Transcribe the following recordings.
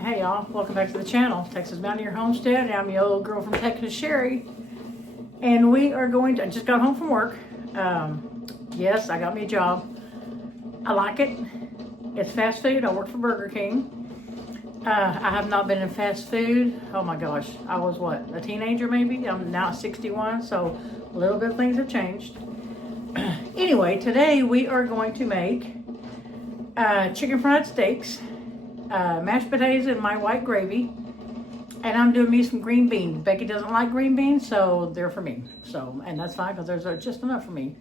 Hey y'all, welcome back to the channel, Texas Mountaineer Homestead. I'm your old girl from Texas, Sherry. And we are going to, I just got home from work. Yes, I got me a job. I like it. It's fast food. I work for Burger King. I have not been in fast food. Oh my gosh, I was what, a teenager maybe? I'm now 61, so a little bit of things have changed. Anyway, today we are going to make chicken fried steaks, mashed potatoes and my white gravy, and I'm doing me some green beans. Becky doesn't like green beans, so they're for me. So, and that's fine because there's just enough for me.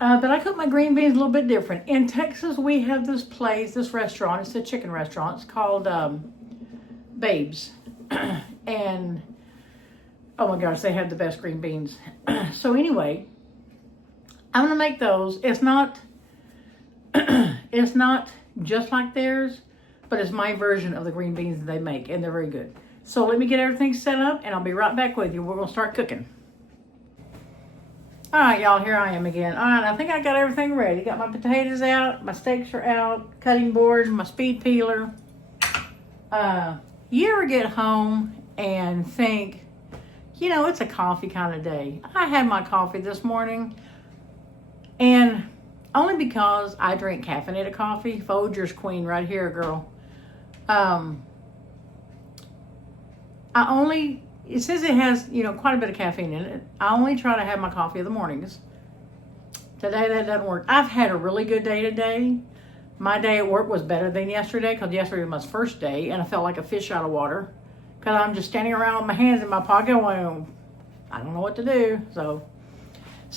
But I cook my green beans a little bit different. In Texas, we have this place, this restaurant. It's a chicken restaurant. It's called Babes, and oh my gosh, they have the best green beans. So anyway, I'm gonna make those. It's not it's not just like theirs, but it's my version of the green beans that they make, and they're very good. So let me get everything set up, and I'll be right back with you. We're gonna start cooking. All right, y'all, here I am again. All right, I think I got everything ready. Got my potatoes out, my steaks are out, cutting board, my speed peeler. You ever get home and think, you know, it's a coffee kind of day. I had my coffee this morning, and only because I drink caffeinated coffee. Folgers queen right here, girl. It says it has, you know, quite a bit of caffeine in it. I only try to have my coffee in the mornings. Today that doesn't work. I've had a really good day today. My day at work was better than yesterday because yesterday was my first day and I felt like a fish out of water because I'm just standing around with my hands in my pocket going, I don't know what to do. So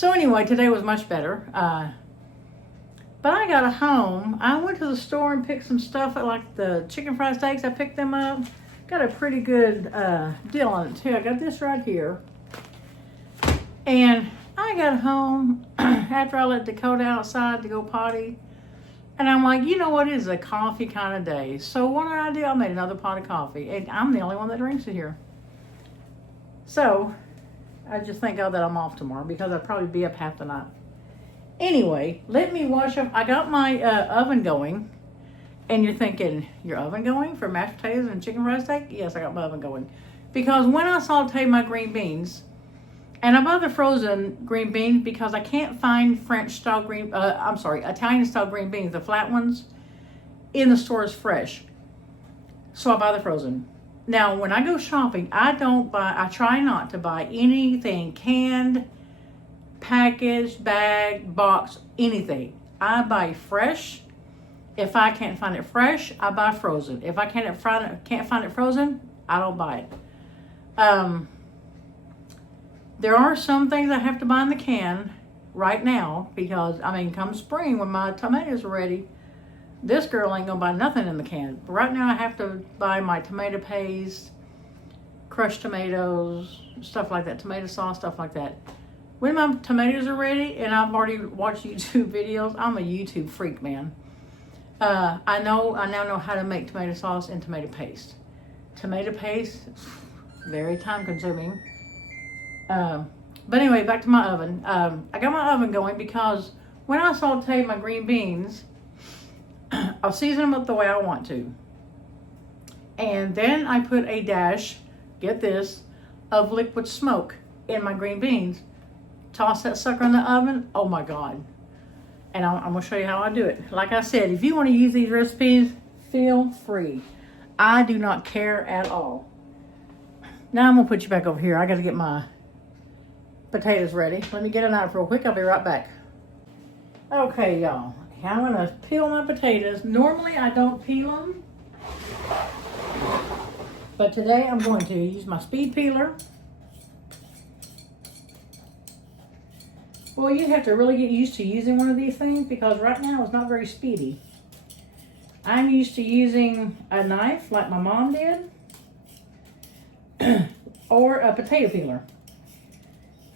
anyway, today was much better. But I got home. I went to the store and picked some stuff like the chicken fried steaks. I picked them up. Got a pretty good deal on it too. I got this right here. And I got home after I let Dakota outside to go potty. And I'm like, you know what? It is a coffee kind of day. So what did I do? I made another pot of coffee. And I'm the only one that drinks it here. So I just thank God that I'm off tomorrow because I'd probably be up half the night. Anyway, let me wash up. I got my oven going. And you're thinking, your oven going for mashed potatoes and chicken fried steak? Yes, I got my oven going. Because when I saute my green beans, and I buy the frozen green beans because I can't find Italian style green beans, the flat ones, in the stores fresh. So I buy the frozen. Now, when I go shopping, I try not to buy anything canned, packaged, bag, box, anything. I buy fresh. If I can't find it fresh, I buy frozen. If I can't find it frozen, I don't buy it. There are some things I have to buy in the can right now because, I mean, come spring when my tomatoes are ready, this girl ain't gonna buy nothing in the can. But right now I have to buy my tomato paste, crushed tomatoes, stuff like that, tomato sauce, stuff like that. When my tomatoes are ready, and I've already watched YouTube videos, I'm a YouTube freak, man. I now know how to make tomato sauce and tomato paste. Tomato paste, very time consuming. But anyway, back to my oven. I got my oven going because when I saute my green beans, I'll season them up the way I want to. And then I put a dash, get this, of liquid smoke in my green beans. Toss that sucker in the oven. Oh my God. And I'm going to show you how I do it. Like I said, if you want to use these recipes, feel free. I do not care at all. Now I'm going to put you back over here. I got to get my potatoes ready. Let me get it out real quick. I'll be right back. Okay, y'all. I'm going to peel my potatoes. Normally, I don't peel them. But today, I'm going to use my speed peeler. Well, you have to really get used to using one of these things because right now it's not very speedy. I'm used to using a knife like my mom did or a potato peeler.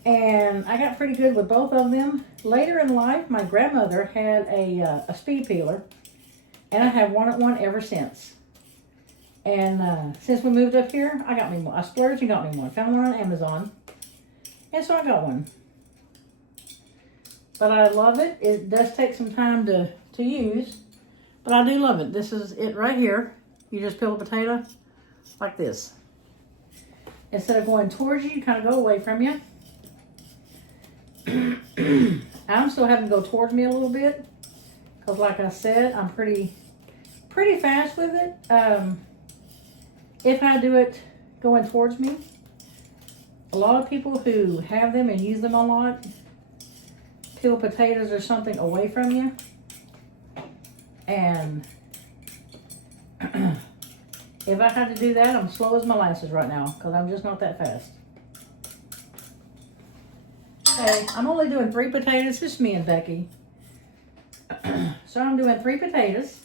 And I got pretty good with both of them. Later in life, my grandmother had a speed peeler and I have one ever since. And since we moved up here, I got me one. I splurged and got me one. Found one on Amazon. And so I got one. But I love it. It does take some time to use, but I do love it. This is it right here. You just peel a potato like this. Instead of going towards you, kind of go away from you. I'm still having to go towards me a little bit because, like I said, I'm pretty fast with it. If I do it going towards me, a lot of people who have them and use them a lot peel potatoes or something away from you, and if I had to do that, I'm slow as molasses right now because I'm just not that fast. Okay, I'm only doing 3 potatoes. Just me and Becky. So I'm doing 3 potatoes.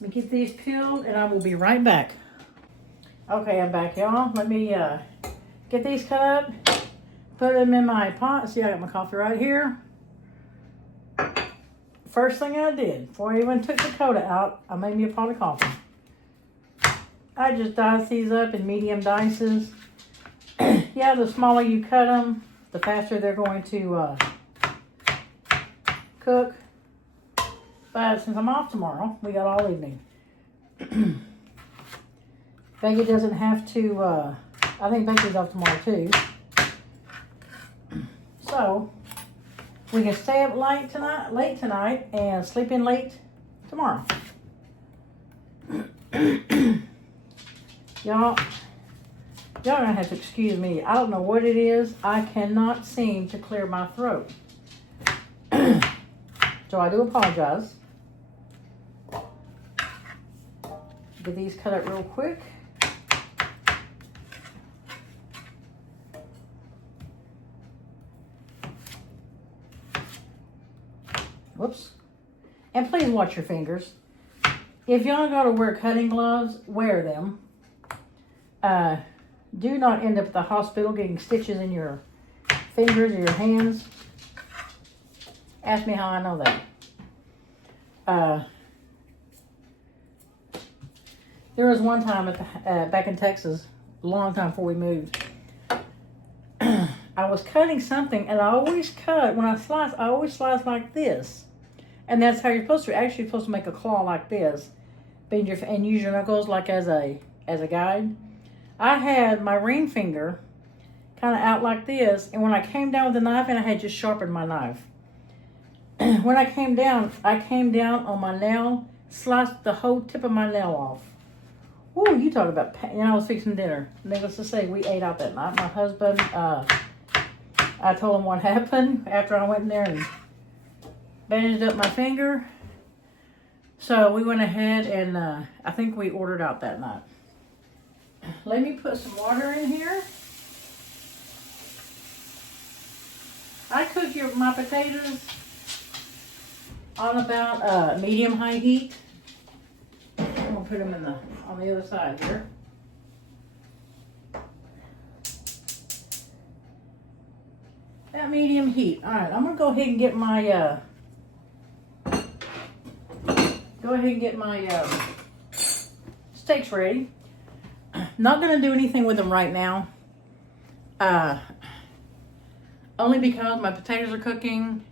Let me get these peeled and I will be right back. Okay, I'm back, y'all. Let me get these cut up, put them in my pot. See, I got my coffee right here. First thing I did, before I even took the coda out, I made me a pot of coffee. I just dice these up in medium dices. Yeah, the smaller you cut them, the faster they're going to cook. But since I'm off tomorrow, we got all evening. Becky doesn't have to, I think Becky's off tomorrow too. So, we can stay up late tonight and sleep in late tomorrow. Y'all gonna have to excuse me. I don't know what it is. I cannot seem to clear my throat. So I do apologize. Get these cut up real quick. Whoops. And please watch your fingers. If y'all got to wear cutting gloves, wear them. Do not end up at the hospital getting stitches in your fingers or your hands. Ask me how I know that. There was one time at the, back in Texas, a long time before we moved. I was cutting something, and I always cut, when I slice, I always slice like this. And that's how you're supposed to. Actually, you're supposed to make a claw like this, and use your knuckles like as a guide. I had my ring finger kind of out like this, and when I came down with the knife, and I had just sharpened my knife. When I came down on my nail, sliced the whole tip of my nail off. Woo, you talk about pain. And I was fixing dinner. Needless to say, we ate out that night. My husband, I told him what happened after I went in there and bandaged up my finger. So we went ahead and I think we ordered out that night. Let me put some water in here. I cook my potatoes on about medium-high heat. I'm gonna put them on the other side here. That medium heat. All right, I'm gonna go ahead and get my steaks ready. Not gonna do anything with them right now. Only because my potatoes are cooking.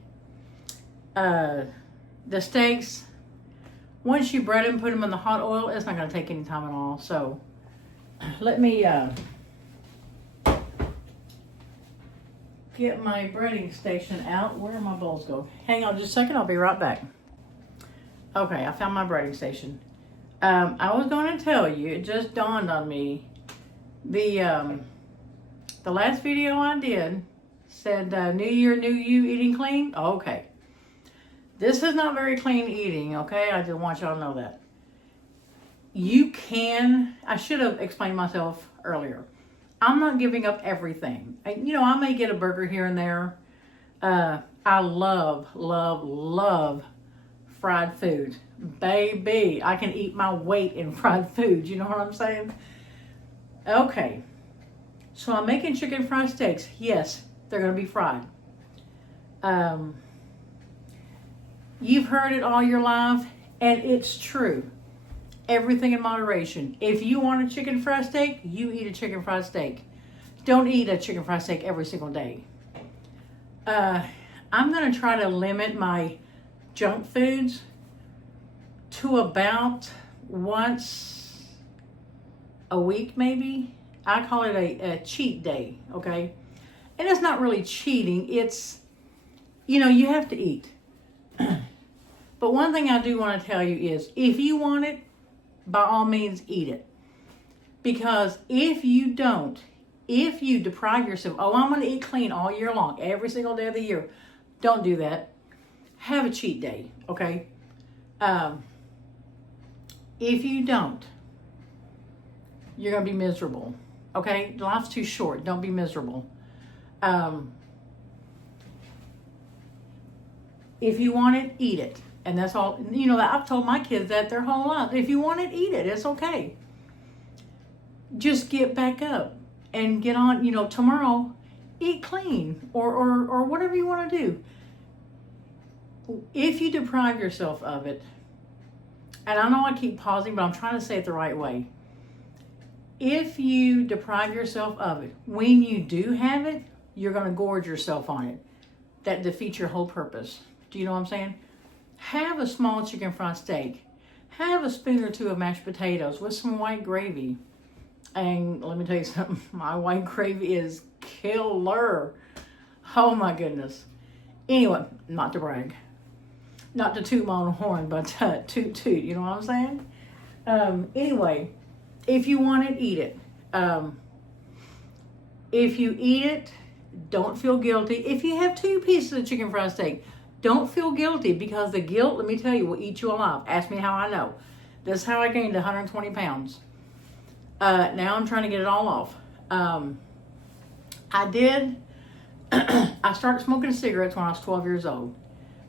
The steaks, once you bread them, put them in the hot oil, it's not going to take any time at all. So let me get my breading station out. Where do my bowls go? Hang on just a second. I'll be right back. Okay, I found my breading station. I was going to tell you, it just dawned on me. The last video I did said, New Year, New You, eating clean. Oh, okay. This is not very clean eating, okay? I just want y'all to know that. You can, I should have explained myself earlier. I'm not giving up everything. You know, I may get a burger here and there. I love, love, love fried food. Baby, I can eat my weight in fried food. You know what I'm saying? Okay. So I'm making chicken fried steaks. Yes, they're going to be fried. You've heard it all your life, and it's true. Everything in moderation. If you want a chicken fried steak, you eat a chicken fried steak. Don't eat a chicken fried steak every single day. I'm going to try to limit my junk foods to about once a week, maybe. I call it a cheat day, okay? And it's not really cheating. It's, you have to eat. But one thing I do want to tell you is, if you want it, by all means, eat it. Because if you don't, if you deprive yourself, oh, I'm going to eat clean all year long, every single day of the year, don't do that. Have a cheat day, okay? If you don't, you're going to be miserable, okay? Life's too short. Don't be miserable. If you want it, eat it. And that's all. I've told my kids that their whole life. If you want it, eat it. It's okay. Just get back up and get on, tomorrow, eat clean or whatever you want to do. If you deprive yourself of it, and I know I keep pausing, but I'm trying to say it the right way. If you deprive yourself of it, when you do have it, you're going to gorge yourself on it. That defeats your whole purpose. Do you know what I'm saying? Have a small chicken fried steak. Have a spoon or two of mashed potatoes with some white gravy. And let me tell you something, my white gravy is killer. Oh my goodness. Anyway, not to brag. Not to toot my own horn, but toot toot, you know what I'm saying? Anyway, if you want it, eat it. If you eat it, don't feel guilty. If you have 2 pieces of chicken fried steak, don't feel guilty, because the guilt, let me tell you, will eat you alive. Ask me how I know. This is how I gained 120 pounds. Now I'm trying to get it all off. I started smoking cigarettes when I was 12 years old.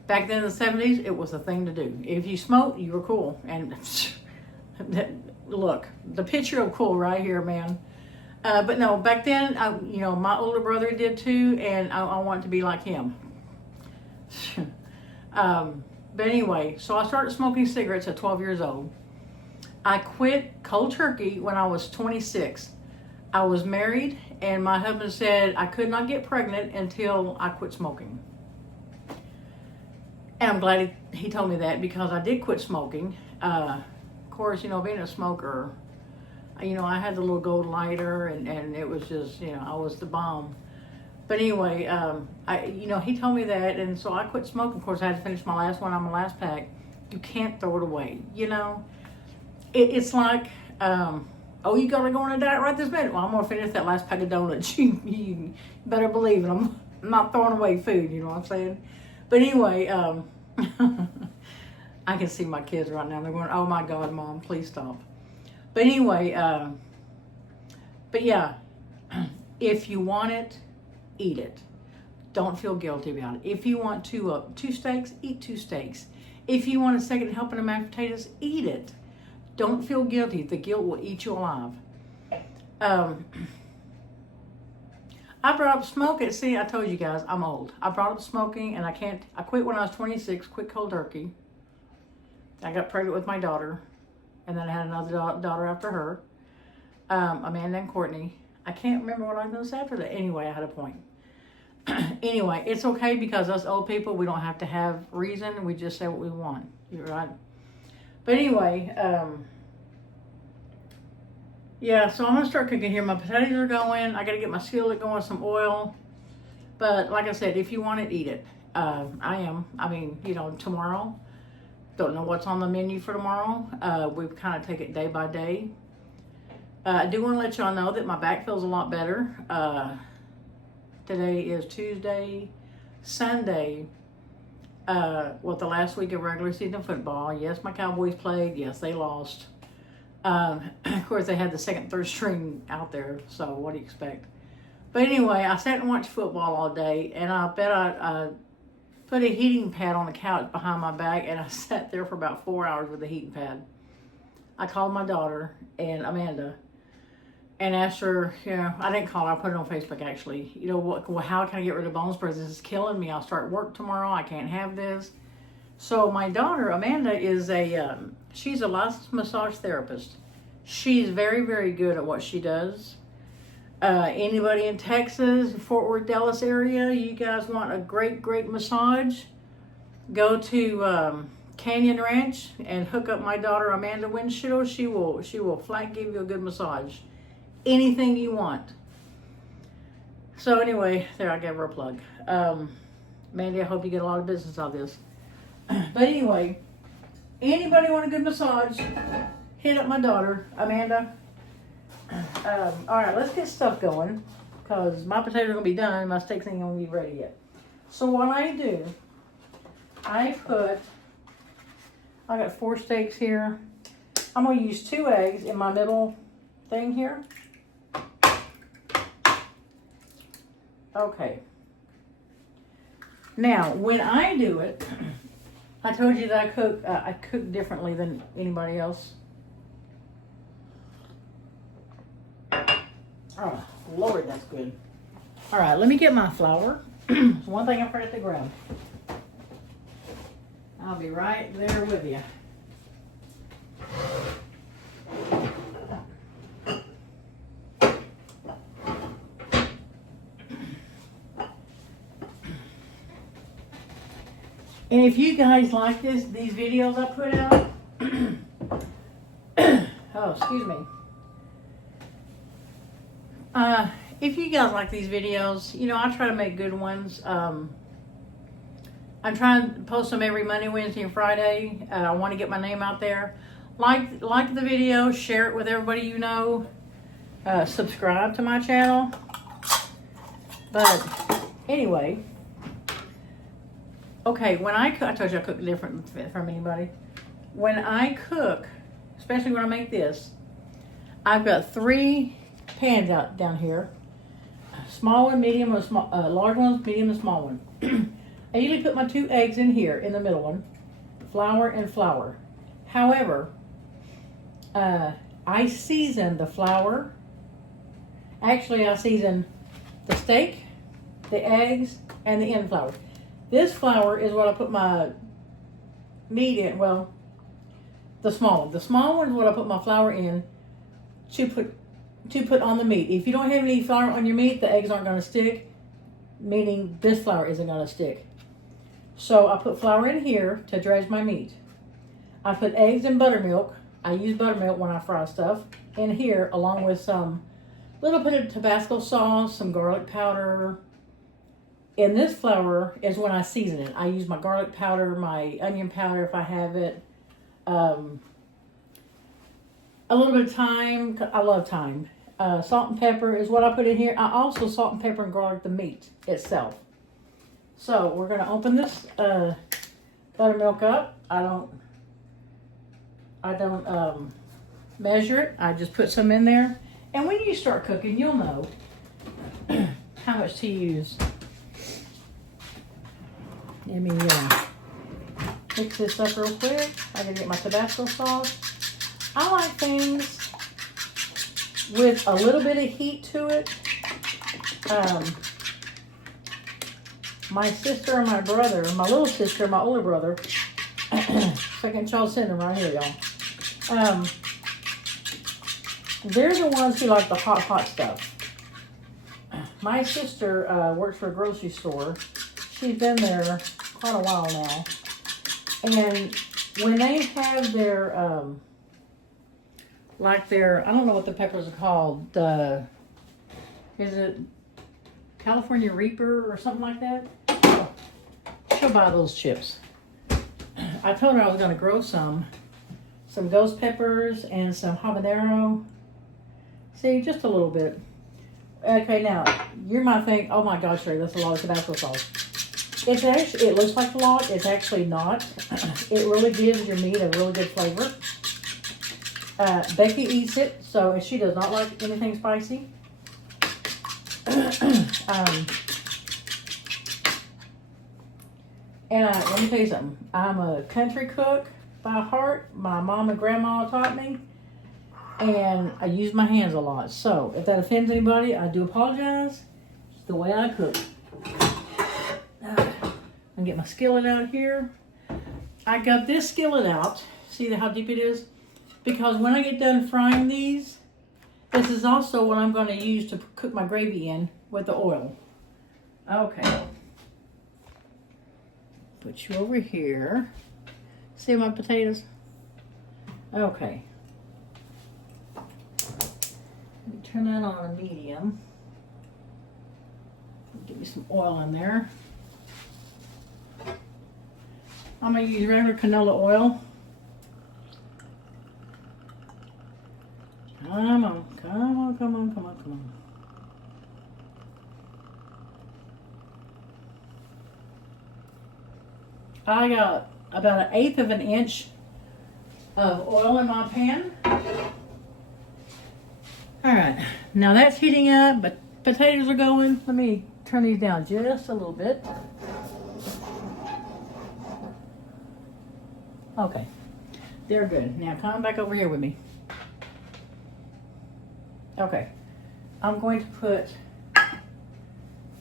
Back then in the 70s, it was the thing to do. If you smoked, you were cool. And look, the picture of cool right here, man. But no, back then, my older brother did too, and I wanted to be like him. But anyway, so I started smoking cigarettes at 12 years old. I quit cold turkey when I was 26. I was married, and my husband said I could not get pregnant until I quit smoking. And I'm glad he told me that, because I did quit smoking. Of course, being a smoker, I had the little gold lighter, and it was just, I was the bomb. But anyway, he told me that, and so I quit smoking. Of course, I had to finish my last one on my last pack. You can't throw it away, It's like, you gotta go on a diet right this minute. Well, I'm gonna finish that last pack of donuts. You better believe it. I'm not throwing away food, you know what I'm saying? But anyway, I can see my kids right now. They're going, oh my God, Mom, please stop. But anyway, but yeah, if you want it, eat it. Don't feel guilty about it. If you want 2 steaks, eat 2 steaks. If you want a second helping of mashed potatoes, eat it. Don't feel guilty. The guilt will eat you alive. I brought up smoking. See, I told you guys, I'm old. I brought up smoking, and I quit when I was 26, quit cold turkey. I got pregnant with my daughter, and then I had another daughter after her, Amanda and Courtney. I can't remember what I was going to say after that. Anyway, I had a point. Anyway, it's okay, because us old people, we don't have to have reason. We just say what we want. You're right. But anyway, yeah, so I'm going to start cooking here. My potatoes are going. I got to get my skillet going, some oil. But like I said, if you want it, eat it. Tomorrow, don't know what's on the menu for tomorrow. We kind of take it day by day. I do want to let y'all know that my back feels a lot better. Today is Tuesday, Sunday, the last week of regular season football. Yes, my Cowboys played. Yes, they lost. Of course, they had the second, third string out there, so what do you expect? But anyway, I sat and watched football all day, and I bet I put a heating pad on the couch behind my back, and I sat there for about 4 hours with the heating pad. I called my daughter, and Amanda, and asked her, I didn't call her, I put it on Facebook actually, how can I get rid of bone spurs? This is killing me. I'll start work tomorrow. I can't have this. So my daughter, Amanda, is she's a licensed massage therapist. She's very, very good at what she does. Anybody in Texas, Fort Worth, Dallas area, you guys want a great massage, go to Canyon Ranch and hook up my daughter Amanda Winchell. She will flat give you a good massage. Anything you want. So anyway, there, I gave her a plug. Mandy, I hope you get a lot of business out of this. But anyway, anybody want a good massage, hit up my daughter Amanda. All right, let's get stuff going, because my potatoes are going to be done. My steaks ain't going to be ready yet. So what I do, I got 4 steaks here. I'm going to use 2 eggs in my middle thing here. Okay. Now, when I do it, I told you that I cook differently than anybody else. Oh, Lord, that's good. All right, let me get my flour. One thing I forgot to grab. I'll be right there with you. And if you guys like these videos I put out, oh, excuse me. If you guys like these videos, you know, I try to make good ones. I'm trying to post them every Monday, Wednesday, and Friday. I want to get my name out there. Like the video, share it with everybody you know. Subscribe to my channel. But anyway, okay, when I cook, I told you I cook different from anybody. When I cook, especially when I make this, I've got 3 pans out down here. Small one, medium, or small, large ones, medium, and small one. I usually put my 2 eggs in here, in the middle one, flour and flour. However, I season the flour. Actually, I season the steak, the eggs, and the end flour. This flour is what I put my meat in. Well, the small one. The small one is what I put my flour in to put on the meat. If you don't have any flour on your meat, the eggs aren't going to stick, meaning this flour isn't going to stick. So I put flour in here to dredge my meat. I put eggs and buttermilk. I use buttermilk when I fry stuff in here, along with some little bit of Tabasco sauce, some garlic powder. And this flour is when I season it. I use my garlic powder, my onion powder if I have it. A little bit of thyme. I love thyme. Salt and pepper is what I put in here. I also salt and pepper and garlic the meat itself. So we're going to open this buttermilk up. I don't measure it. I just put some in there. And when you start cooking, you'll know how much to use. Let me mix this up real quick. I gotta get my Tabasco sauce. I like things with a little bit of heat to it. My sister and my brother, my little sister and my older brother, second child syndrome right here, y'all. They're the ones who like the hot stuff. My sister works for a grocery store. She's been there quite a while now. And when they have their, I don't know what the peppers are called. Is it California Reaper or something like that? She'll buy those chips. I told her I was going to grow some ghost peppers and some habanero. See, just a little bit. Okay, now, you might think, oh my gosh, Ray, that's a lot of Tabasco sauce. It's actually, it looks like a lot. It's actually not. It really gives your meat a really good flavor. Becky eats it, so she does not like anything spicy. And let me tell you something. I'm a country cook by heart. My mom and grandma taught me. And I use my hands a lot. So if that offends anybody, I do apologize. It's the way I cook. I'm get my skillet out here. I got this skillet out. See how deep it is? Because when I get done frying these, This is also what I'm going to use to cook my gravy in with the oil. Okay. Put you over here. See my potatoes? Okay. Let me turn that on a medium. Give me some oil in there. I'm going to use regular canola oil. Come on, come on, come on, come on, come on. I got about 1/8 of an inch of oil in my pan. All right, now that's heating up, but potatoes are going. Let me turn these down just a little bit. Okay, they're good. Now come back over here with me. Okay, I'm going to put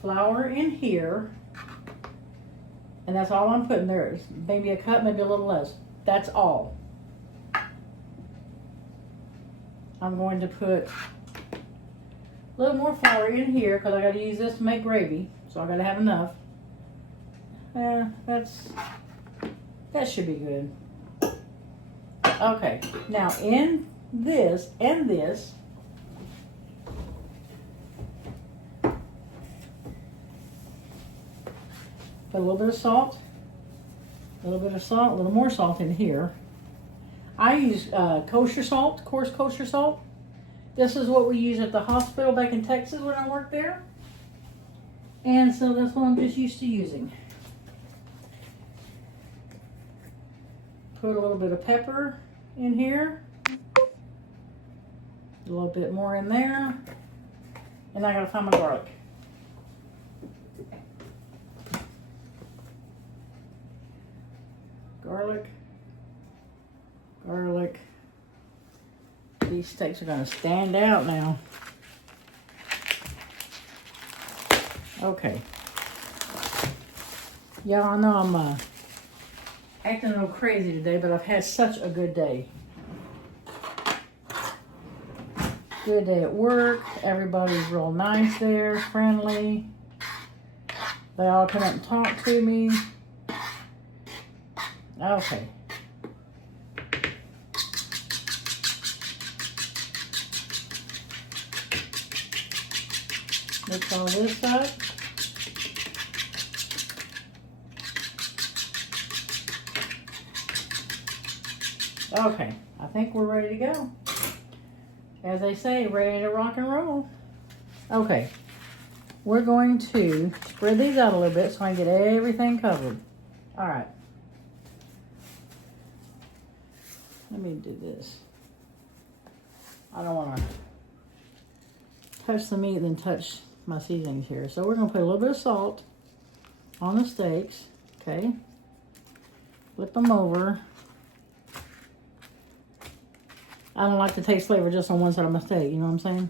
flour in here, and that's all I'm putting there. Is maybe a cup, maybe a little less. That's all. I'm going to put a little more flour in here because I got to use this to make gravy, so I got to have enough. That should be good. Okay, now in this and this, put a little bit of salt, a little bit of salt, a little more salt in here. I use kosher salt, coarse kosher salt. This is what we use at the hospital back in Texas when I worked there. And so that's what I'm just used to using. Put a little bit of pepper in here. A little bit more in there. And I gotta find my garlic. Garlic. Garlic. These steaks are gonna stand out now. Okay. Yeah, I know I'm acting a little crazy today, but I've had such a good day. Good day at work. Everybody's real nice there, friendly. They all come up and talk to me. Okay. Mix all this up. Okay, I think we're ready to go. As they say, ready to rock and roll. Okay, we're going to spread these out a little bit so I can get everything covered. All right. Let me do this. I don't want to touch the meat and then touch my seasonings here. So we're going to put a little bit of salt on the steaks. Okay. Flip them over. I don't like to taste flavor just on one side of my steak. You know what I'm saying?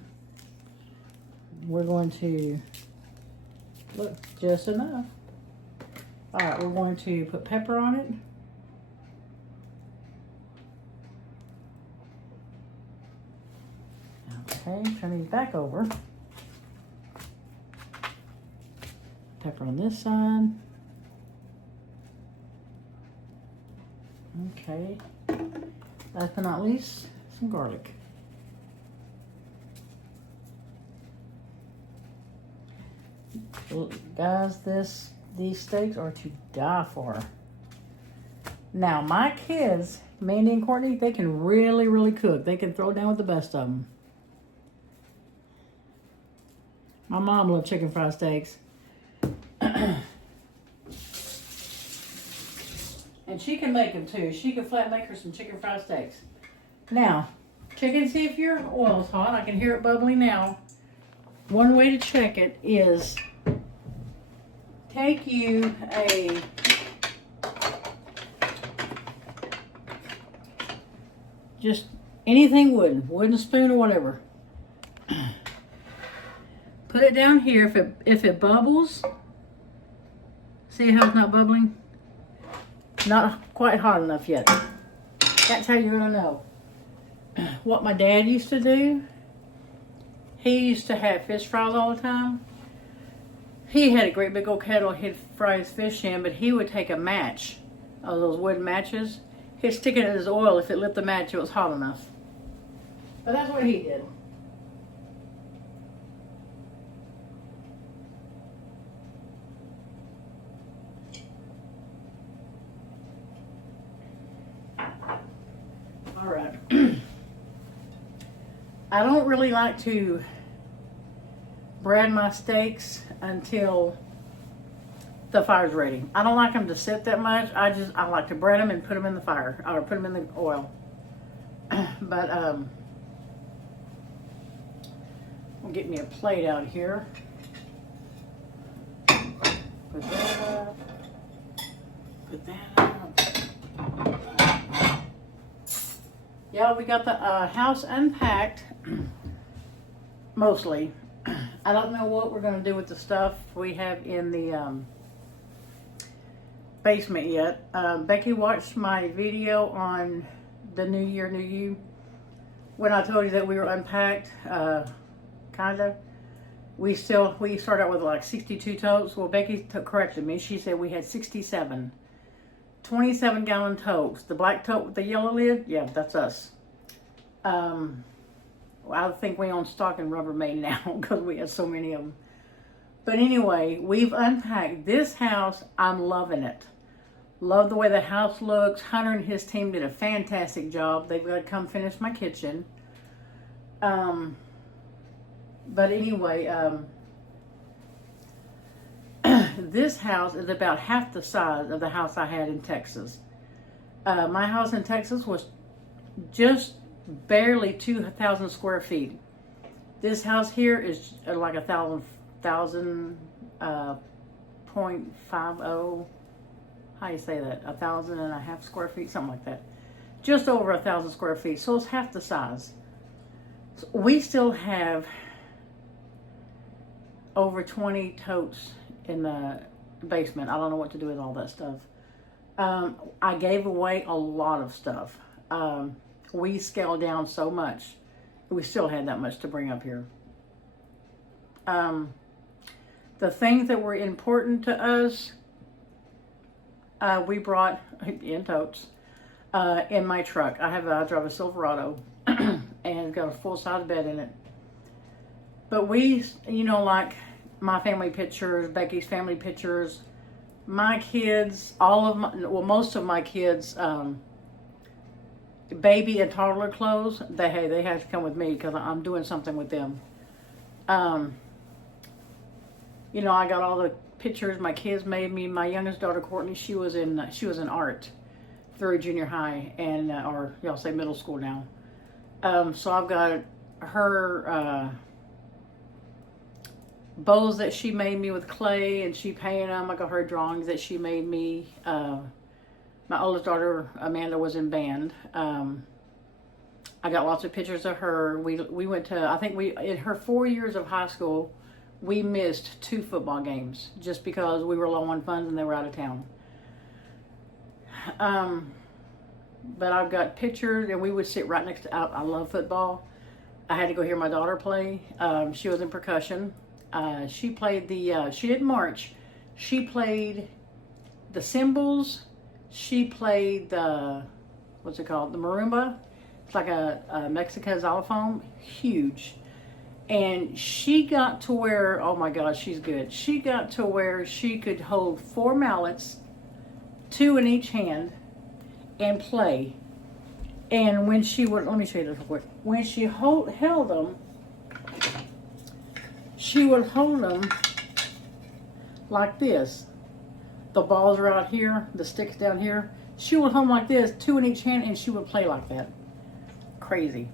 We're going to look just enough. All right. We're going to put pepper on it. Okay, turn these back over. Pepper on this side. Okay. Last but not least, some garlic. Guys, these steaks are to die for. Now, my kids, Mandy and Courtney, they can really, really cook. They can throw down with the best of them. My mom loved chicken fried steaks. And she can make them too. She can flat make her some chicken fried steaks. Now, check and see if your oil's hot. I can hear it bubbling now. One way to check it is take you a just anything wooden spoon or whatever. Put it down here. If it bubbles, see how it's not bubbling? Not quite hot enough yet. That's how you're gonna know. What my dad used to do He used to have fish fries all the time. He had a great big old kettle he'd fry his fish in, but he would take a match, those wood matches. He'd stick it in his oil. If it lit the match, it was hot enough. But that's what he did. All right. I don't really like to bread my steaks until the fire's ready. I don't like them to sit that much. I like to bread them and put them in the fire or put them in the oil. But I'll get me a plate out here. Put that up. Put that up. Yeah, we got the house unpacked, mostly. I don't know what we're going to do with the stuff we have in the basement yet. Becky watched my video on the New Year, New You, when I told you that we were unpacked, kind of. We started out with like 62 totes. Well, Becky corrected me. She said we had 67. 27-gallon totes. The black tote with the yellow lid, yeah, that's us. I think we own stock in Rubbermaid now because we have so many of them. But anyway, we've unpacked this house. I'm loving it. Love the way the house looks. Hunter and his team did a fantastic job. They've got to come finish my kitchen. But anyway, this house is about half the size of the house I had in Texas. My house in Texas was just barely 2,000 square feet. This house here is like 1,000.50. How do you say that? 1,500 square feet, something like that. Just over 1,000 square feet. So it's half the size. So we still have over 20 totes in the basement. I don't know what to do with all that stuff. I gave away a lot of stuff. We scaled down so much. We still had that much to bring up here. The things that were important to us, we brought in totes in my truck. I drive a Silverado and it's got a full-size bed in it. But we, like my family pictures, Becky's family pictures, my kids, most of my kids, baby and toddler clothes, they have to come with me because I'm doing something with them. I got all the pictures my kids made me. My youngest daughter Courtney, she was in art through junior high and or y'all say middle school now. So I've got her bows that she made me with clay and she painted them. I got her drawings that she made me. My oldest daughter, Amanda, was in band. I got lots of pictures of her. We went to, in her 4 years of high school, we missed 2 football games just because we were low on funds and they were out of town. But I've got pictures and we would sit right next to, I love football. I had to go hear my daughter play. She was in percussion. She played she didn't march. She played the cymbals. She played the marimba. It's like a Mexican xylophone, huge. And she got to where, oh my God, she's good. She got to where she could hold 4 mallets, 2 in each hand, and play. And when she would, let me show you this real quick. When she held them, she would hold them like this. The balls are out here, the sticks down here. She would hold them like this, 2 in each hand, and she would play like that. Crazy.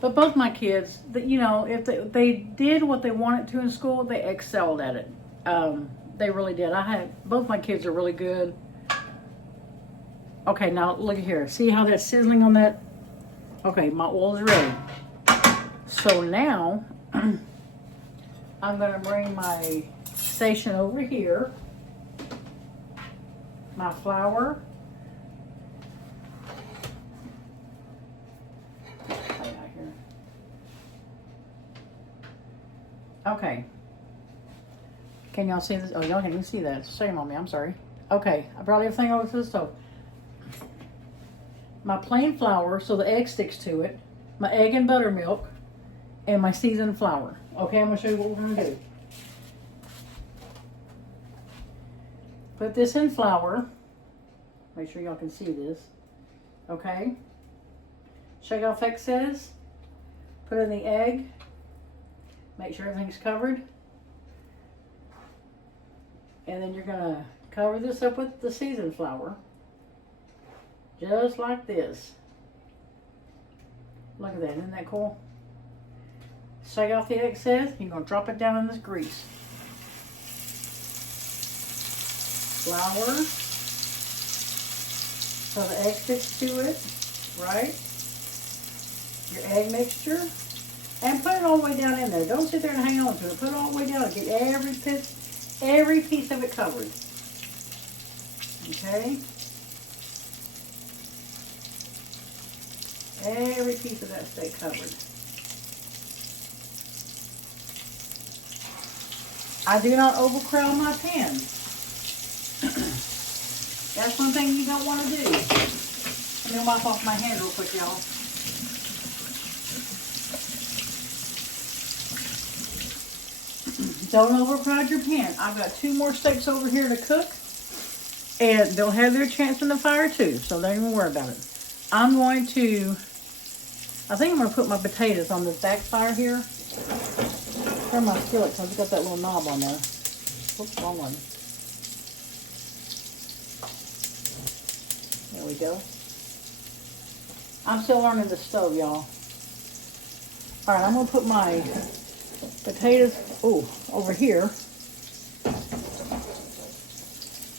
But both my kids, if they did what they wanted to in school, they excelled at it. They really did. Both my kids are really good. Okay, now look at here. See how that's sizzling on that? Okay, my oil is ready. So now, I'm going to bring my station over here. My flour. Okay. Can y'all see this? Oh, y'all can't even see that. Shame on me. I'm sorry. Okay, I brought everything over to the stove. My plain flour, so the egg sticks to it. My egg and buttermilk, and my seasoned flour. Okay, I'm gonna show you what we're gonna do. Put this in flour. Make sure y'all can see this. Okay. Shake off excess. Put in the egg. Make sure everything's covered. And then you're gonna cover this up with the seasoned flour. Just like this. Look at that, isn't that cool? Shake off the excess. You're gonna drop it down in this grease. Flour. So the egg sticks to it, right? Your egg mixture. And put it all the way down in there. Don't sit there and hang on to it. Put it all the way down. Get every piece of it covered. Okay? Every piece of that stay covered. I do not overcrowd my pan. That's one thing you don't want to do. Let me wipe off my hand real quick, y'all. Don't overcrowd your pan. I've got 2 more steaks over here to cook. And they'll have their chance in the fire too. So don't even worry about it. I think I'm going to put my potatoes on this back fire here. Turn my skillet because it's got that little knob on there. Whoops, wrong one. There we go. I'm still learning the stove, y'all. Alright, I'm going to put my potatoes over here.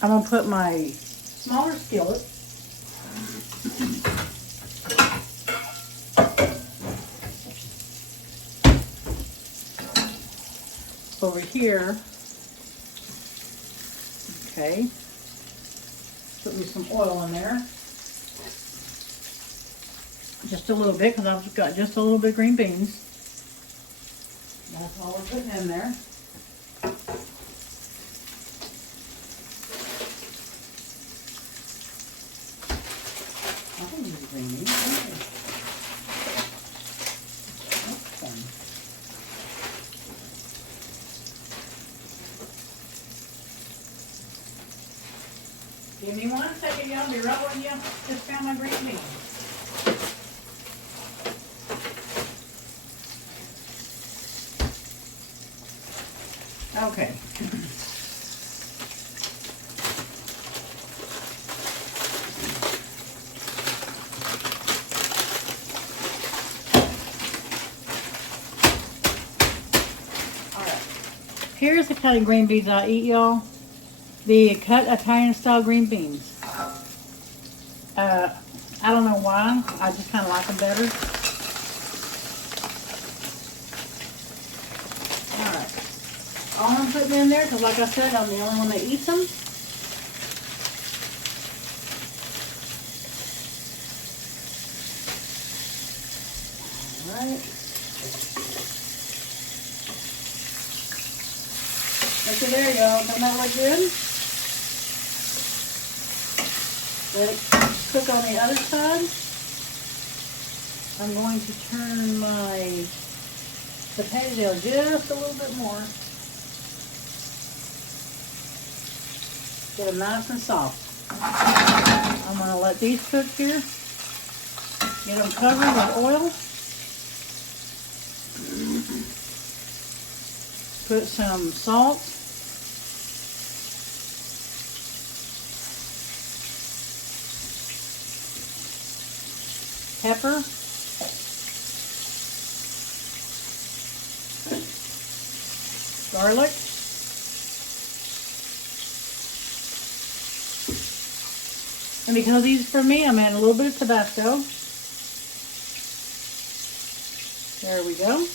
I'm going to put my smaller skillet over here. Okay. Put me some oil in there. Just a little bit because I've got just a little bit of green beans. That's all we're putting in there. I think these are green beans. Okay. Give me 1 second, y'all. I'll be right with you. Just found my green beans. Okay. Alright. Here's the kind of green beans I eat, y'all. The cut Italian style green beans. I don't know why. I just kind of like them better. Alright. All I'm putting in there, because like I said, I'm the only one that eats them. Alright. Look at there, y'all. Doesn't that look good? Let it cook on the other side. I'm going to turn my potato just a little bit more. Get them nice and soft. I'm going to let these cook here. Get them covered with oil. Put some salt. Pepper. Garlic. And because these are for me, I'm adding a little bit of Tabasco. There we go.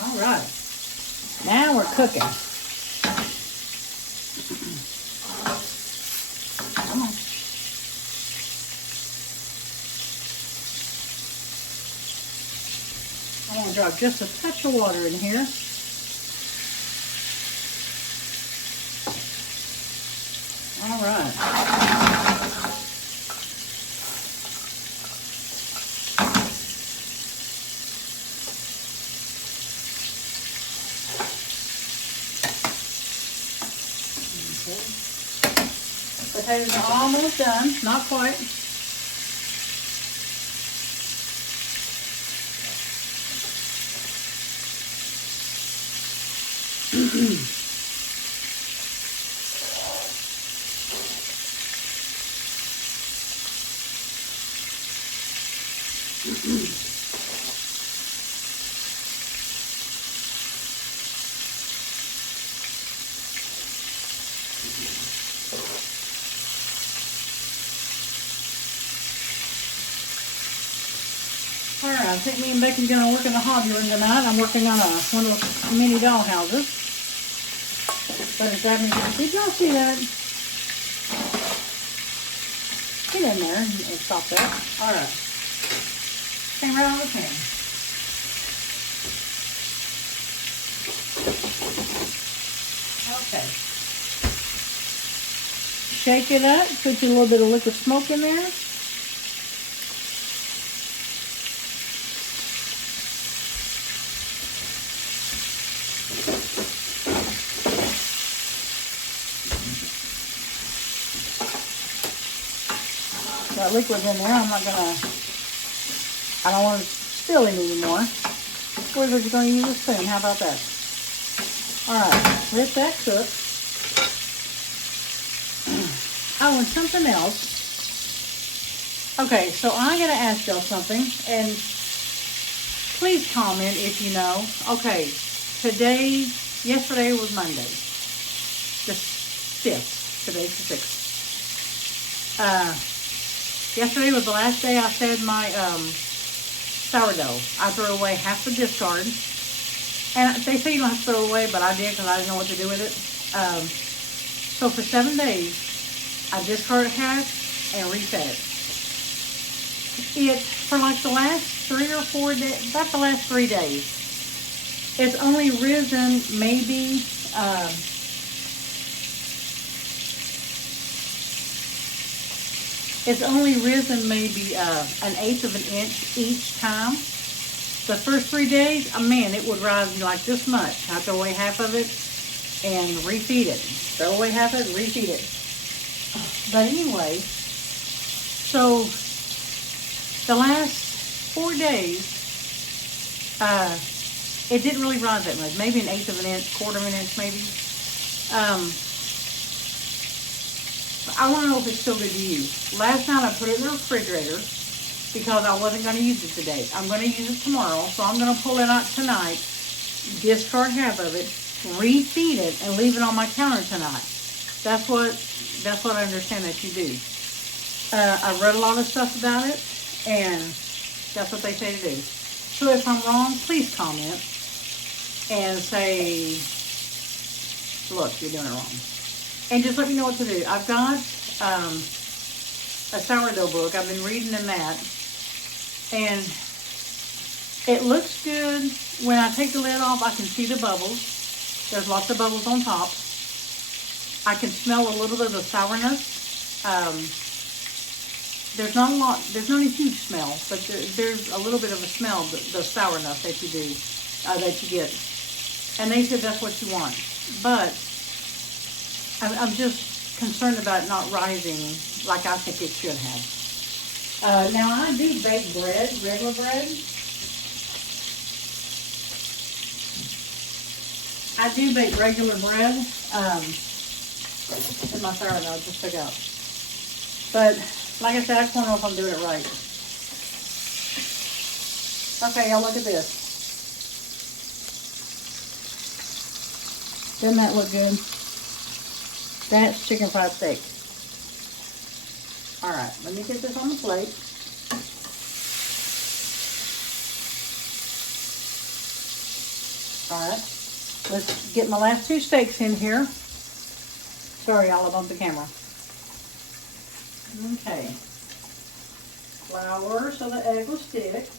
All right. Now we're cooking. Come on. drop just a touch of water in here. All right. Potatoes are almost done, not quite. Alright, I think me and Becky's gonna work in the hobby room tonight. I'm working on one of those mini doll houses. But it's driving me. Did y'all see that? Get in there and stop that. Alright. Came right on the pan. Okay. Shake it up, put you a little bit of liquid smoke in there. That liquid's in there. I don't want to spill it anymore. We're just going to use a spoon. How about that? Alright, let that cook. Oh, and something else. Okay, so I'm going to ask y'all something, and please comment if you know. Okay, yesterday was Monday. The 5th. Today's the 6th. Yesterday was the last day I fed my sourdough. I threw away half the discard. And they say you don't have to throw it away, but I did because I didn't know what to do with it. So for 7 days, I discarded half and refed it. For like the last 3 or 4 days, about the last 3 days, it's only risen maybe an eighth of an inch each time. The first 3 days, man, it would rise like this much. I throw away half of it and refeed it. Throw away half of it and refeed it. But anyway, so the last 4 days, it didn't really rise that much. Maybe an eighth of an inch, quarter of an inch maybe. I want to know if it's still good to use. Last night I put it in the refrigerator because I wasn't going to use it today. I'm going to use it tomorrow, so I'm going to pull it out tonight, discard half of it, refeed it, and leave it on my counter tonight. That's what I understand that you do. I read a lot of stuff about it, and that's what they say to do. So if I'm wrong, please comment and say, look, you're doing it wrong. And just let me know what to do. I've got a sourdough book. I've been reading in that. And it looks good. When I take the lid off, I can see the bubbles. There's lots of bubbles on top. I can smell a little bit of the sourness. There's not a huge smell, but there's a little bit of a smell, the sourness that you do, that you get. And they said that's what you want. But I'm just concerned about it not rising like I think it should have. Now I do bake bread, regular bread. I do bake regular bread. And my sourdough just took out. But like I said, I just want to know if I'm doing it right. Okay, y'all look at this. Doesn't that look good? That's chicken fried steak. Alright, let me get this on the plate. Alright, let's get my last 2 steaks in here. Sorry, y'all, I bumped the camera. Okay. Flour so the egg will stick.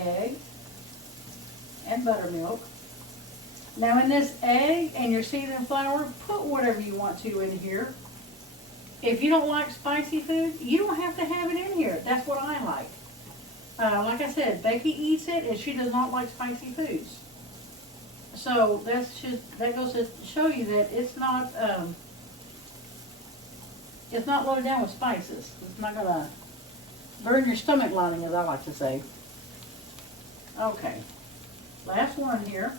egg and buttermilk. Now in this egg and your seasoned flour, put whatever you want to in here. If you don't like spicy food, you don't have to have it in here. That's what I like. Like I said, Becky eats it and she does not like spicy foods. So that goes to show you that it's not loaded down with spices. It's not gonna burn your stomach lining, as I like to say. Okay, last one here.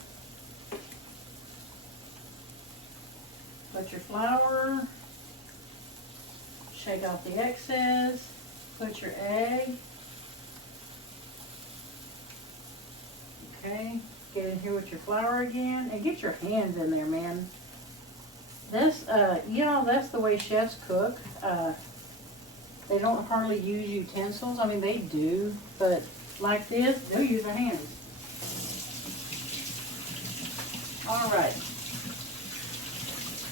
Put your flour, shake off the excess, put your egg. Okay, get in here with your flour again, and get your hands in there, man. This, you know, that's the way chefs cook. They don't hardly use utensils. I mean, they do, but like this, they'll use their hands. All right.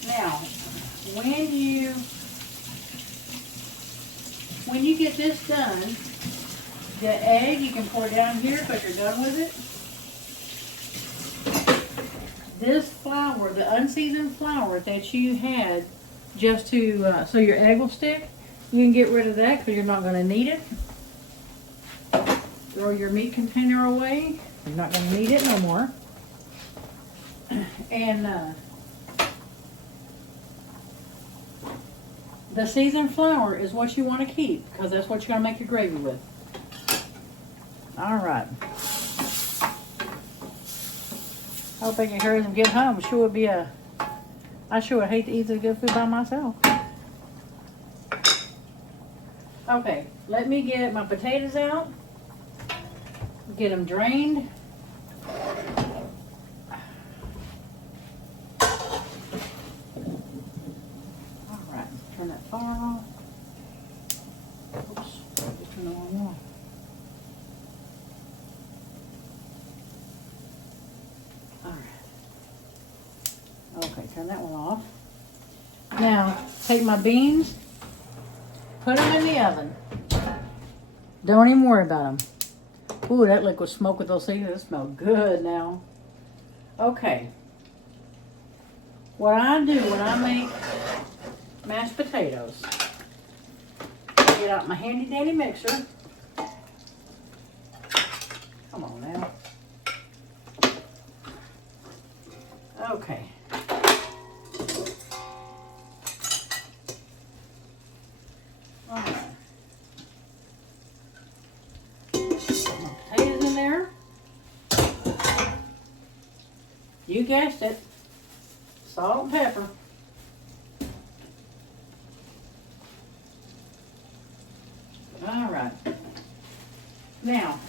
Now, when you get this done, the egg you can pour down here because you're done with it. This flour, the unseasoned flour that you had just to, so your egg will stick, you can get rid of that because you're not going to need it. Throw your meat container away. You're not going to need it no more. And the seasoned flour is what you want to keep because that's what you're going to make your gravy with. All right. Hope I can hurry and get home. Sure would be I sure would hate to eat this good food by myself. Okay, let me get my potatoes out. Get them drained. All right, turn that fire off. Oops, just turn the one off. Okay, turn that one off. Now, take my beans, put them in the oven. Don't even worry about them. Ooh, that liquid smoke with those seasonings, it smells good now. Okay. What I do when I make mashed potatoes, get out my handy dandy mixer. Come on now. Okay. Alright. Put my potatoes in there. You guessed it. Salt and pepper. Alright. Now,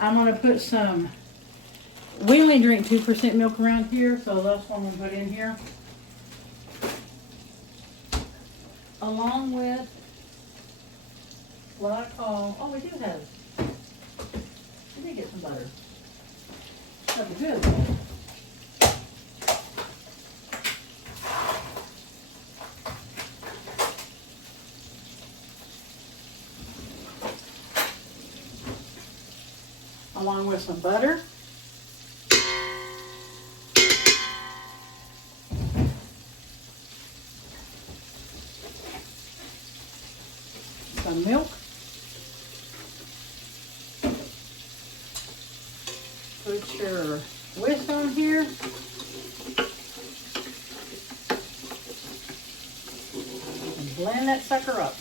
I'm going to put some, we only drink 2% milk around here, so that's what I'm going to put in here. Along with what I call, oh, we do have, we did get some butter. That'd be good. Along with some butter. Some milk. Put your whisk on here. And blend that sucker up.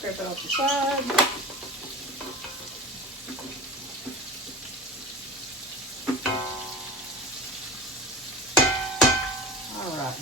Scrape it off the side. All right.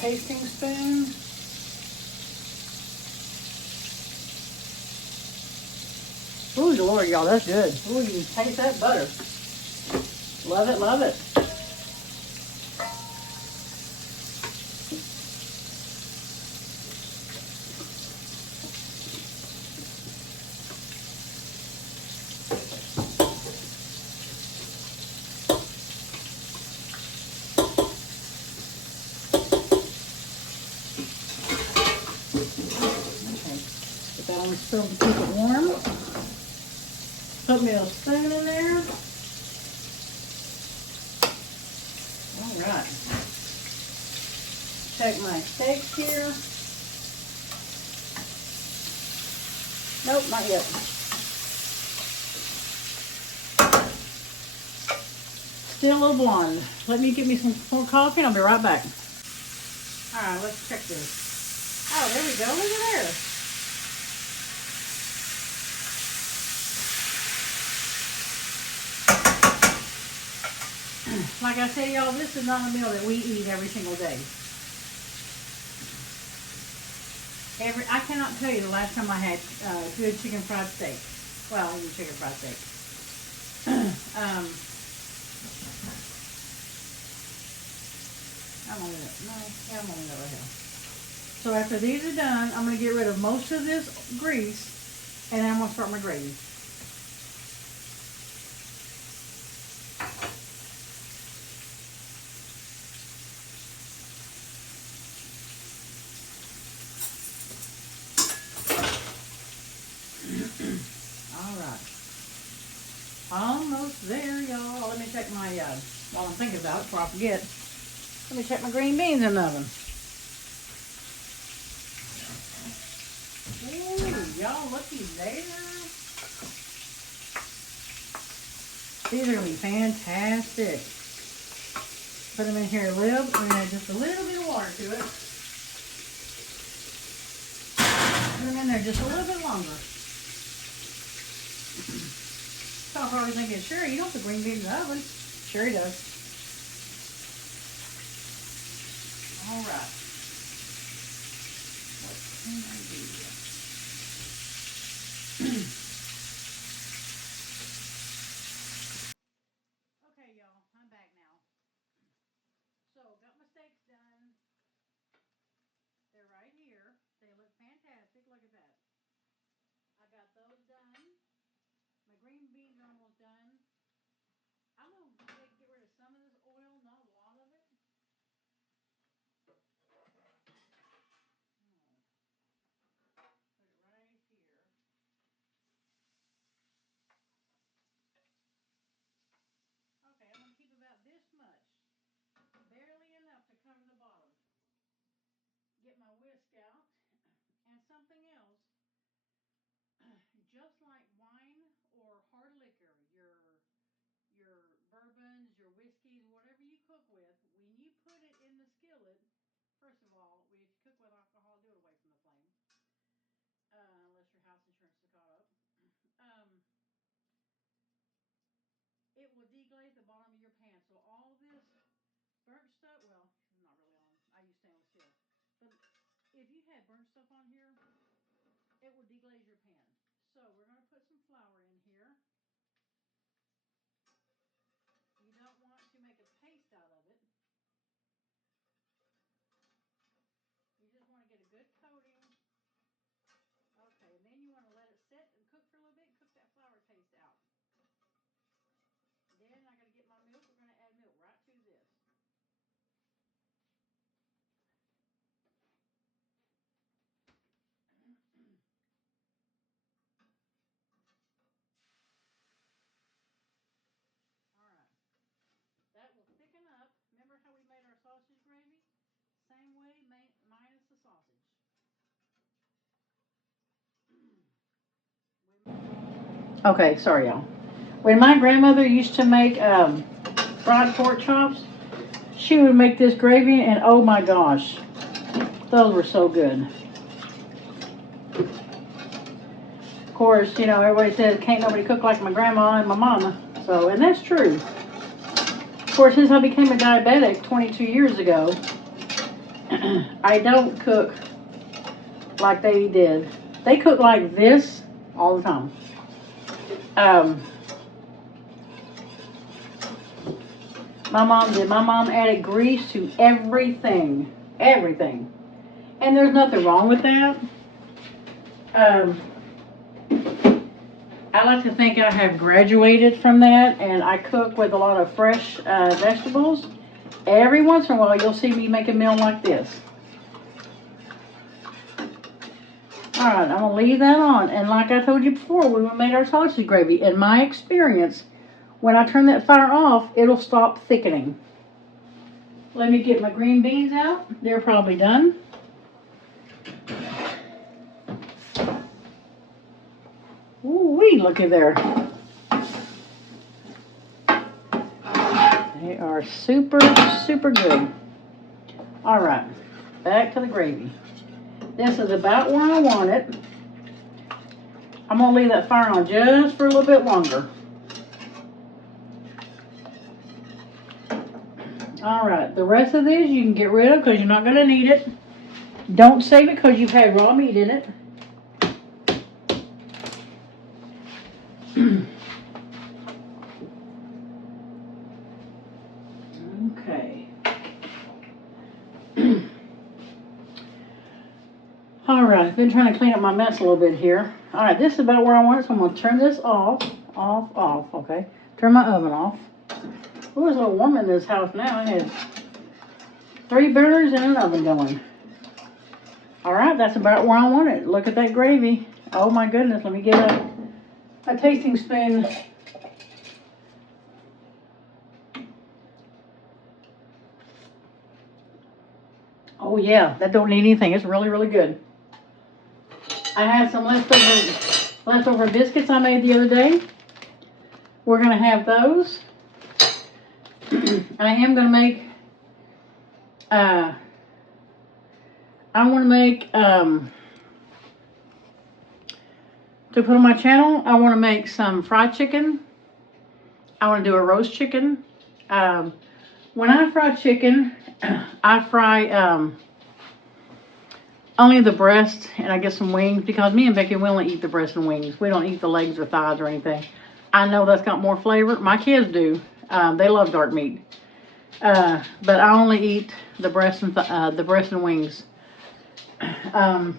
tasting spoon. Ooh, Lord, y'all, that's good. Ooh, you can taste that butter. Love it, love it. Put that on the stove to keep it warm. Put me a spoon in there. All right. Check my steaks here. Nope, not yet. Still a little blonde. Let me get me some more coffee and I'll be right back. All right, let's check this. Oh, there we go. Look at there. Like I said, y'all, this is not a meal that we eat every single day. I cannot tell you the last time I had good chicken fried steak. Well, even chicken fried steak. I'm on it. No, yeah, I'm on it over here. So after these are done, I'm going to get rid of most of this grease, and then I'm going to start my gravy. Almost there, y'all. Let me check my, while I'm thinking about it before I forget, let me check my green beans in the oven. Ooh, y'all, looky there. These are going to be fantastic. Put them in here a little, we're going to add just a little bit of water to it. Put them in there just a little bit longer. So I'm probably thinking, sure, you don't put green beans in the oven. Sure he does. All right. What can I do? Okay, y'all, I'm back now. So, got my steaks done. They're right here. They look fantastic. Look at that. I got those done. My green beans are almost done. I'm going to get rid of some of this oil, not a lot of it. Put it right here. Okay, I'm going to keep about this much. Barely enough to cover the bottom. Get my whisk out. And something else. Just like wine or hard liquor, your bourbons, your whiskeys, whatever you cook with, when you put it in the skillet, first of all, if you cook with alcohol, do it away from the flame, unless your house insurance is caught up. It will deglaze the bottom of your pan. So all this burnt stuff, well, not really on, I use stainless steel, but if you had burnt stuff on here, it will deglaze your pan. So we're going to put some flour in here. You don't want to make a paste out of it. You just want to get a good coating. Okay, and then you want to let it sit and cook for a little bit and cook that flour taste out. Then I got to get my milk. We're going to add milk right to this. All right. That will thicken up. Remember how we made our sausage gravy? Same way, minus the sausage. Okay, sorry y'all. When my grandmother used to make fried pork chops, she would make this gravy and oh my gosh, those were so good. Of course, you know, everybody says can't nobody cook like my grandma and my mama. So, and that's true. Of course, since I became a diabetic 22 years ago, I don't cook like they did. They cook like this all the time. My mom did. My mom added grease to everything. Everything. And there's nothing wrong with that. I like to think I have graduated from that, and I cook with a lot of fresh vegetables. Every once in a while, you'll see me make a meal like this. Alright, I'm going to leave that on. And like I told you before, when we made our sausage gravy, in my experience, when I turn that fire off, it'll stop thickening. Let me get my green beans out. They're probably done. Ooh-wee, look at there. They are super, super good. Alright, back to the gravy. This is about where I want it. I'm going to leave that fire on just for a little bit longer. Alright, the rest of this you can get rid of because you're not going to need it. Don't save it because you've had raw meat in it. Okay. Alright, been trying to clean up my mess a little bit here. Alright, this is about where I want it, so I'm going to turn this off, okay. Turn my oven off. Oh, it's a little warm in this house now. I had 3 burners and an oven going. Alright, that's about where I want it. Look at that gravy. Oh my goodness, let me get a tasting spoon. Oh yeah, that don't need anything. It's really, really good. I had some leftover biscuits I made the other day. We're going to have those. I am going to make, I want to make, to put on my channel, I want to make some fried chicken. I want to do a roast chicken. When I fry chicken, I fry, only the breast, and I get some wings, because me and Becky, we only eat the breast and wings. We don't eat the legs or thighs or anything. I know that's got more flavor. My kids do. They love dark meat. But I only eat the breast and wings. But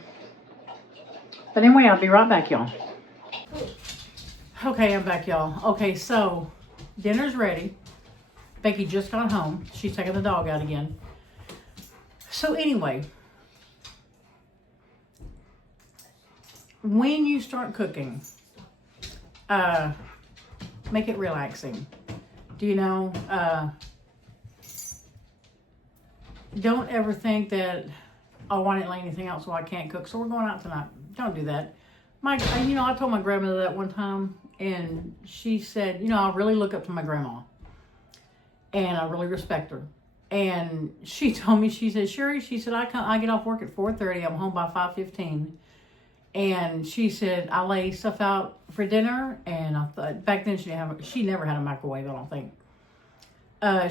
anyway, I'll be right back, y'all. Okay, I'm back, y'all. Okay, so dinner's ready. Becky just got home. She's taking the dog out again. So anyway, when you start cooking, make it relaxing. Do you know, don't ever think that, oh, I didn't lay anything out so I can't cook, so we're going out tonight. Don't do that. I told my grandmother that one time, and she said, I really look up to my grandma, and I really respect her. And she told me, she said, Sherry, she said, I get off work at 4:30, I'm home by 5:15. And she said, I lay stuff out for dinner. And I thought, back then she never had a microwave, I don't think.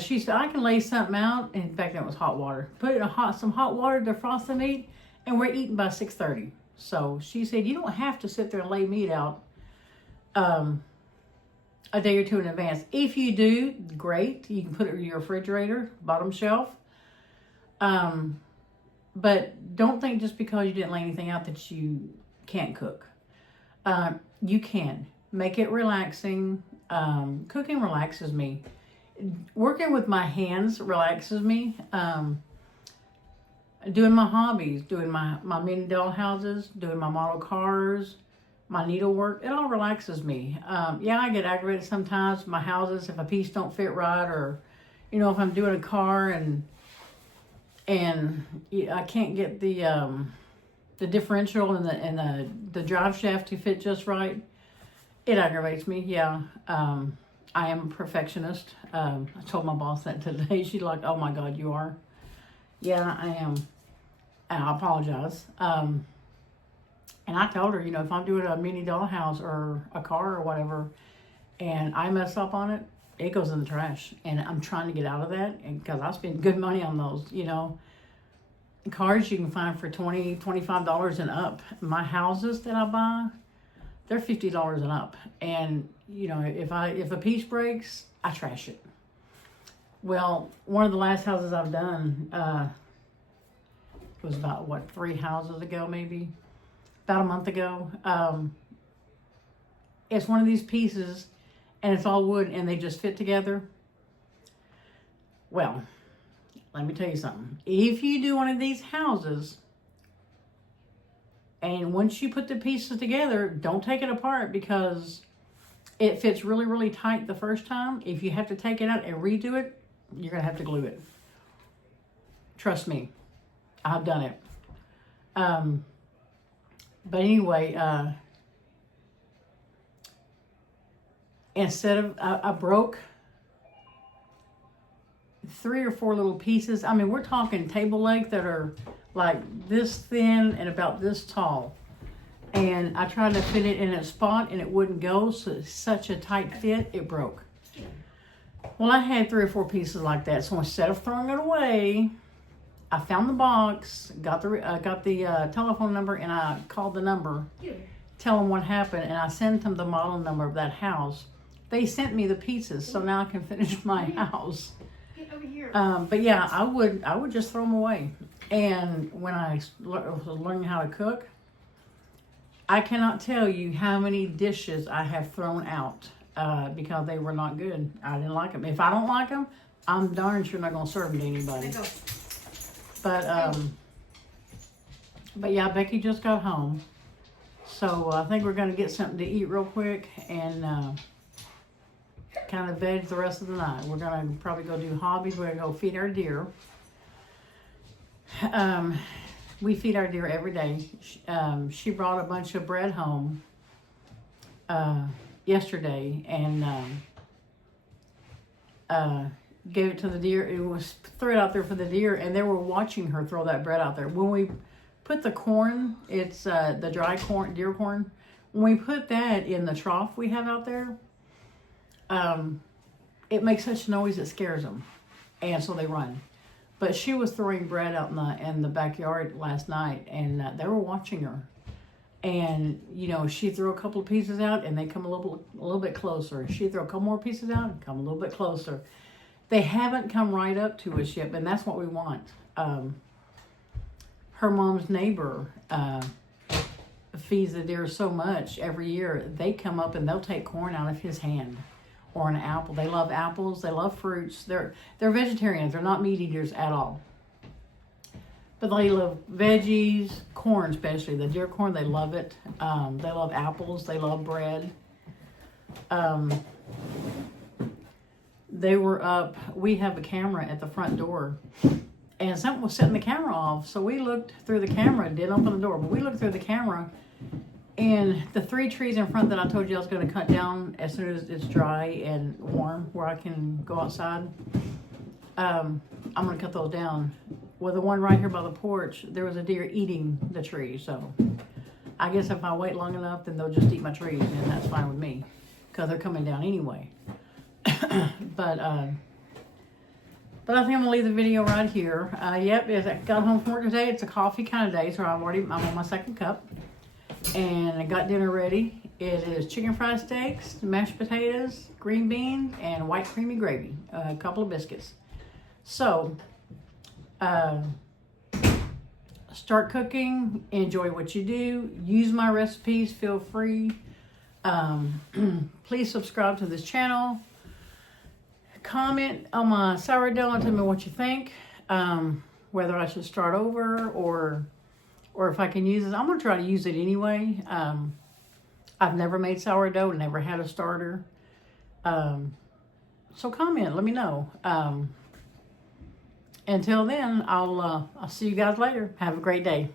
She said, I can lay something out. And back then it was hot water. Put it in some hot water to defrost the meat. And we're eating by 6:30. So she said, you don't have to sit there and lay meat out a day or two in advance. If you do, great. You can put it in your refrigerator, bottom shelf. But don't think just because you didn't lay anything out that you can't cook. You can. Make it relaxing. Cooking relaxes me. Working with my hands relaxes me. Doing my hobbies, doing my mini doll houses, doing my model cars, my needlework, it all relaxes me. Yeah, I get aggravated sometimes. My houses, if a piece don't fit right, or, if I'm doing a car and I can't get the differential and the drive shaft to fit just right, it aggravates me. Yeah, I am a perfectionist. I told my boss that today. She's like, "Oh my God, you are." Yeah, I am. And I apologize. And I told her, if I'm doing a mini dollhouse or a car or whatever, and I mess up on it, it goes in the trash. And I'm trying to get out of that, because I spend good money on those, cars you can find for $20, $25 and up. My houses that I buy, they're $50 and up. And you know, if a piece breaks, I trash it. Well, one of the last houses I've done was about, what, 3 houses ago, maybe? About a month ago. It's one of these pieces, and it's all wood, and they just fit together. Well, let me tell you something. If you do one of these houses, and once you put the pieces together, don't take it apart, because it fits really, really tight the first time. If you have to take it out and redo it, you're going to have to glue it. Trust me. I've done it. But anyway, instead of, I broke 3 or 4 little pieces. I mean, we're talking table legs that are like this thin and about this tall. And I tried to fit it in a spot and it wouldn't go. So it's such a tight fit, it broke. Well, I had 3 or 4 pieces like that. So instead of throwing it away, I found the box, got the telephone number, and I called the number, tell them what happened, and I sent them the model number of that house. They sent me the pieces, so now I can finish my house. But yeah, I would just throw them away. And when I was learning how to cook, I cannot tell you how many dishes I have thrown out because they were not good. I didn't like them. If I don't like them, I'm darn sure not going to serve them to anybody. But yeah, Becky just got home. So I think we're going to get something to eat real quick and kind of veg the rest of the night. We're going to probably go do hobbies. We're going to go feed our deer. We feed our deer every day. She brought a bunch of bread home yesterday and gave it to the deer. It was threw it out there for the deer, and they were watching her throw that bread out there. When we put the corn, it's the dry corn, deer corn. When we put that in the trough we have out there, it makes such noise it scares them, and so they run. But she was throwing bread out in the backyard last night, and they were watching her. And you know, she threw a couple of pieces out, and they come a little bit closer. She threw a couple more pieces out, and come a little bit closer. They haven't come right up to us yet, and that's what we want. Her mom's neighbor feeds the deer so much every year. They come up and they'll take corn out of his hand or an apple. They love apples. They love fruits. They're vegetarians. They're not meat eaters at all. But they love veggies, corn especially. The deer corn, they love it. They love apples. They love bread. They were up. We have a camera at the front door. And something was setting the camera off. So we looked through the camera. Didn't open the door. But we looked through the camera. And the 3 trees in front that I told you I was going to cut down as soon as it's dry and warm, where I can go outside, I'm going to cut those down. Well, the one right here by the porch, there was a deer eating the tree. So I guess if I wait long enough, then they'll just eat my trees, and that's fine with me, because they're coming down anyway. But I think I'm going to leave the video right here. Yep, as I got home from work today, it's a coffee kind of day, so I'm on my 2nd cup. And I got dinner ready. It is chicken fried steaks, mashed potatoes, green beans, and white creamy gravy. A couple of biscuits. So, start cooking. Enjoy what you do. Use my recipes. Feel free. Please subscribe to this channel. Comment on my sourdough and tell me what you think. Whether I should start over or if I can use it. I'm going to try to use it anyway. I've never made sourdough, never had a starter. So comment, let me know. Until then, I'll see you guys later. Have a great day.